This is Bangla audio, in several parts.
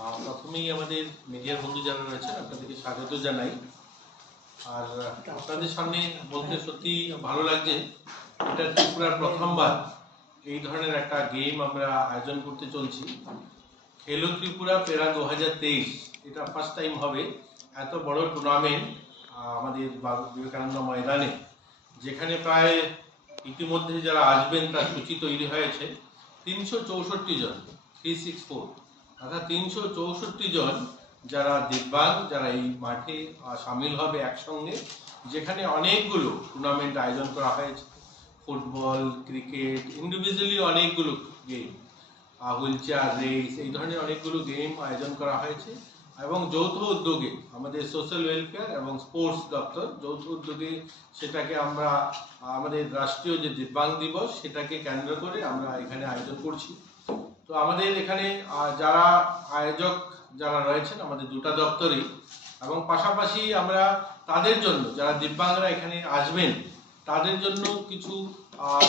প্রথমেই আমাদের মিডিয়ার বন্ধু যারা রয়েছেন, আপনাদেরকে স্বাগত জানাই। আর আপনাদের সামনে বলতে সত্যি ভালো লাগছে, এটা ত্রিপুরার প্রথমবার এই ধরনের একটা গেম আমরা আয়োজন করতে চলছি। খেলো ত্রিপুরা পেরা দু হাজার তেইশ, এটা ফার্স্ট টাইম হবে, এত বড় টুর্নামেন্ট আমাদের বিবেকানন্দ ময়দানে। যেখানে প্রায় ইতিমধ্যে যারা আসবেন, তার সূচি তৈরি হয়েছে। তিনশো চৌষট্টি জন থ্রি সিক্স ফোর অর্থাৎ তিনশো চৌষট্টি জন যারা দিব্যাঙ্গ যারা এই মাঠে সামিল হবে একসঙ্গে, যেখানে অনেকগুলো টুর্নামেন্ট আয়োজন করা হয়েছে। ফুটবল, ক্রিকেট ইন্ডিভিজুয়ালি অনেকগুলো গেম হুইল চেয়ার রেস, এই ধরনের অনেকগুলো গেম আয়োজন করা হয়েছে। এবং যৌথ উদ্যোগে আমাদের সোশ্যাল ওয়েলফেয়ার এবং স্পোর্টস দপ্তর, যৌথ উদ্যোগে সেটাকে আমরা, আমাদের রাষ্ট্রীয় যে দিব্যাঙ্গ দিবস, সেটাকে কেন্দ্র করে আমরা এখানে আয়োজন করছি। তো আমাদের এখানে যারা আয়োজক যারা রয়েছেন, আমাদের দুটা দপ্তরই, এবং পাশাপাশি আমরা তাদের জন্য, যারা দিব্যাঙ্গরা এখানে আসবেন, তাদের জন্য কিছু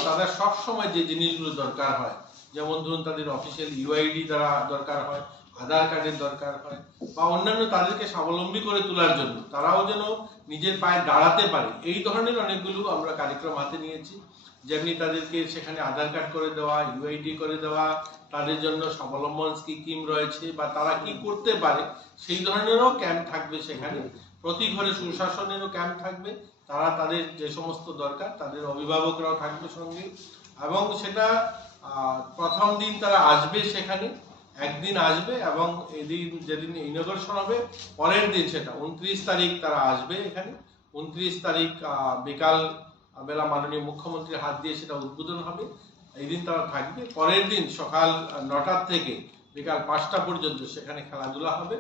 তাদের সব সময় যে জিনিসগুলো দরকার হয়, যেমন ধরুন তাদের অফিসিয়াল ইউআইডি দ্বারা দরকার হয়, আধার কার্ডের দরকার হয় বা অন্যান্য তাদেরকে স্বাবলম্বী করে তোলার জন্য, তারাও যেন নিজের পায়ে দাঁড়াতে পারে। এই ধরনের অনেকগুলো আমরা কার্যক্রম হাতে নিয়েছি। যেমনি তাদেরকে সেখানে আধার কার্ড করে দেওয়া ইউআইডি করে দেওয়া, তাদের জন্য স্বাবলম্বন স্কিম রয়েছে বা তারা কি করতে পারে, সেই ধরনেরও ক্যাম্প থাকবে সেখানে। প্রতি ঘরে সুশাসনেরও ক্যাম্প থাকবে। তারা তাদের যে সমস্ত দরকার, তাদের অভিভাবকরাও থাকবে সঙ্গে। এবং সেটা প্রথম দিন তারা আসবে সেখানে। একদিন আসবে এবং এদিন যেদিন ইনগ্রেশন হবে, পরের দিন সেটা, উনত্রিশ তারিখ তারা আসবে এখানে। উনত্রিশ তারিখ বিকাল বেলা মাননীয় মুখ্যমন্ত্রীর হাত দিয়ে সেটা উদ্বোধন হবে। এই দিন তারা থাকবে। পরের দিন সকাল নটার থেকে বিকাল পাঁচটা পর্যন্ত সেখানে খেলাধুলা হবে।